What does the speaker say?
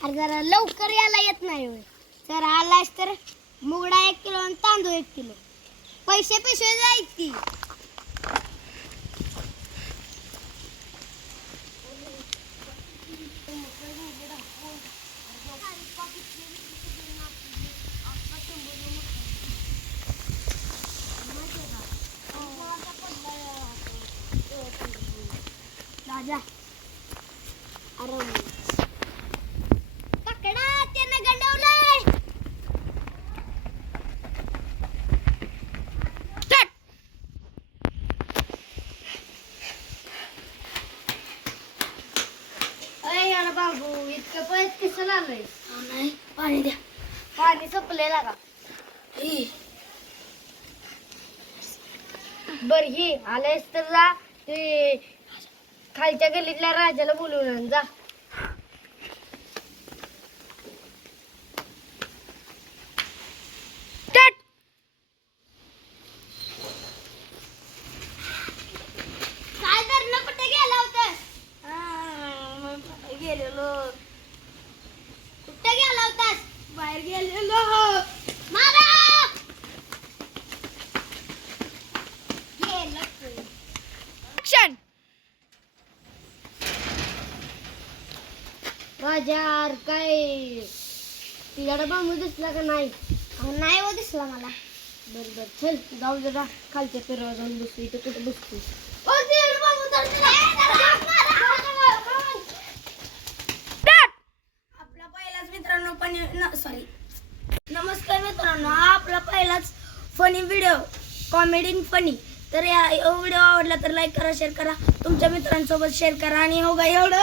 अरे जरा लवकर यायला येत नाही होय. जर आलास तर मुगडा 1 किलो आणि तांदूळ 1 किलो. पैसे पैसे जायची. राजा अरे पकडा त्यानं गंडवलंय. अरे यार बाबू इतकं पैसे कसं लागलंय? नाही पाणी द्या. पाणी संपलेला का? बर ही आलायस तर जा ते खालच्या गल्लीतल्या राजाला बोलवून आण जा. काय धरणं कुठे गेला होतास? गेलेलो. कुठे गेला होतास? बाहेर गेलेलो. मारा गेलं तू. ऍक्शन. बाजार काय तिला बांबू दिसला का नाही? नाही हो दिसला मला. बर बर चल जाऊ जरा खालच्या पेरावर जाऊन बसू. इथं कुठं बसतो? आपला पहिलाच मित्रांनो नमस्कार मित्रांनो, हा आपला पहिलाच फनी व्हिडिओ, कॉमेडी फनी. तर या व्हिडिओ आवडला तर लाईक करा, शेअर करा, तुमच्या मित्रांसोबत शेअर करा आणि हो गा एवढं